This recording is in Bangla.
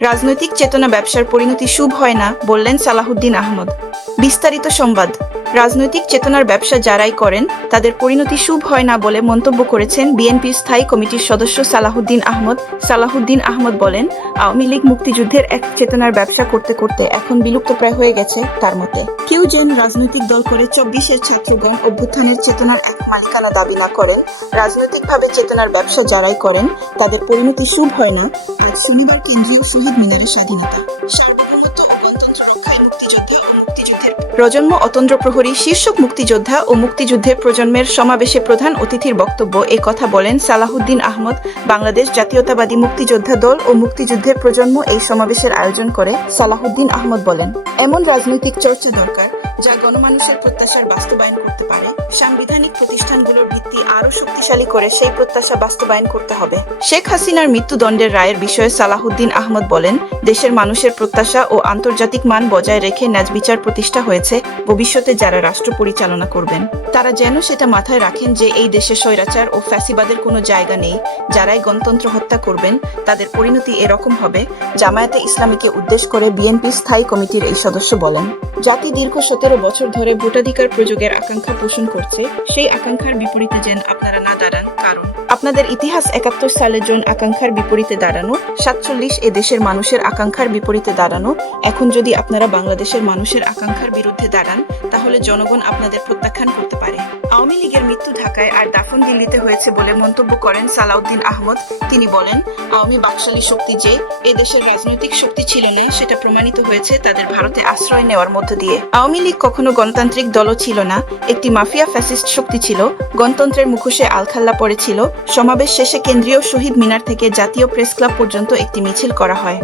রাজনৈতিক চেতনা ব্যবসার পরিণতি শুভ হয় না, বললেন সালাহুদ্দিন আহমদ। বিস্তারিত সংবাদ। রাজনৈতিক চেতনার ব্যবসা যারাই করেন, তাদের পরিণতি শুভ হয় না বলে মন্তব্য করেছেন বিএনপির স্থায়ী কমিটির সদস্য সালাহুদ্দিন আহমদ। সালাহুদ্দিন আহমদ বলেন, আওয়ামী লীগ মুক্তিযুদ্ধের এক চেতনার ব্যবসা করতে করতে এখন বিলুপ্ত প্রায় হয়ে গেছে তার মতে। কেউ যেন রাজনৈতিক দল করে চব্বিশের ছাত্রগণ অভ্যুত্থানের চেতনার এক মালিকানা দাবি না করেন, রাজনৈতিকভাবে চেতনার ব্যবসা যারাই করেন, তাদের পরিণতি শুভ হয় না শনিবার কেন্দ্রীয় শহীদ মিনারের স্বাধীনতা। প্রজন্ম অতন্দ্র প্রহরী, শীর্ষক মুক্তিযোদ্ধা ও মুক্তিযুদ্ধের প্রজন্মের সমাবেশে প্রধান অতিথির বক্তব্য। এ কথা বলেন সালাহুদ্দিন আহমদ, বাংলাদেশ জাতীয়তাবাদী মুক্তিযোদ্ধা দল ও মুক্তিযুদ্ধের প্রজন্ম এই সমাবেশের আয়োজন করে সালাহুদ্দিন আহমদ বলেন, এমন রাজনৈতিক চর্চা দরকার যা গণমানুষের প্রত্যাশার বাস্তবায়ন করতে পারে। সাংবিধানিক প্রতিষ্ঠানগুলোর ভিত্তি আরও শক্তিশালী করে সেই প্রত্যাশা বাস্তবায়ন করতে হবে। শেখ হাসিনার মৃত্যুদণ্ডের রায়ের বিষয়ে সালাহুদ্দিন আহমদ বলেন, দেশের মানুষের প্রত্যাশা ও আন্তর্জাতিক মান বজায় রেখে ন্যায বিচার প্রতিষ্ঠা হয়েছে। ভবিষ্যতে যারা রাষ্ট্র পরিচালনা করবেন, তারা যেন সেটা মাথায় রাখেন যে এই দেশে স্বৈরাচার ও ফ্যাসিবাদের কোনো জায়গা নেই। যারাই গণতন্ত্র হত্যা করবেন, তাদের পরিণতি এরকম হবে, জামায়াতে ইসলামীকে উদ্দেশ্য করে বিএনপি স্থায়ী কমিটির এই সদস্য বলেন। জাতি দীর্ঘ সতেরো বছর ধরে ভোটাধিকার প্রযোগের আকাঙ্ক্ষা পোষণ করছে, সেই আকাঙ্ক্ষার বিপরীতে যেন আপনারা না দাঁড়ান, কারণ আপনাদের ইতিহাস একাত্তর সালের জন আকাঙ্ক্ষার বিপরীতে দাঁড়ানো, সাতচল্লিশ এ দেশের মানুষের আকাঙ্ক্ষার বিপরীতে দাঁড়ানো, এখন যদি আপনারা বাংলাদেশের মানুষের আকাঙ্ক্ষার বিরুদ্ধে দাঁড়ান, তাহলে জনগণ আপনাদের প্রত্যাখ্যান করতে পারে। আওয়ামী লীগের মৃত্যু ঢাকায় আর দাফন দিল্লিতে হয়েছে বলে মন্তব্য করেন সালাউদ্দিন আহমদ। তিনি বলেন, আওয়ামী বাকশালী শক্তি যে এ দেশের রাজনৈতিক শক্তি ছিল না, সেটা প্রমাণিত হয়েছে তাদের ভারতে আশ্রয় নেওয়ার মধ্য দিয়ে। আওয়ামী লীগ কখনো গণতান্ত্রিক দলও ছিল না, একটি মাফিয়া ফ্যাসিস্ট শক্তি ছিল, গণতন্ত্রের মুখোশে আলখাল্লা পড়েছিল সমাবেশ শেষে কেন্দ্রীয় শহীদ মিনার থেকে জাতীয় প্রেস ক্লাব পর্যন্ত একটি মিছিল করা হয়।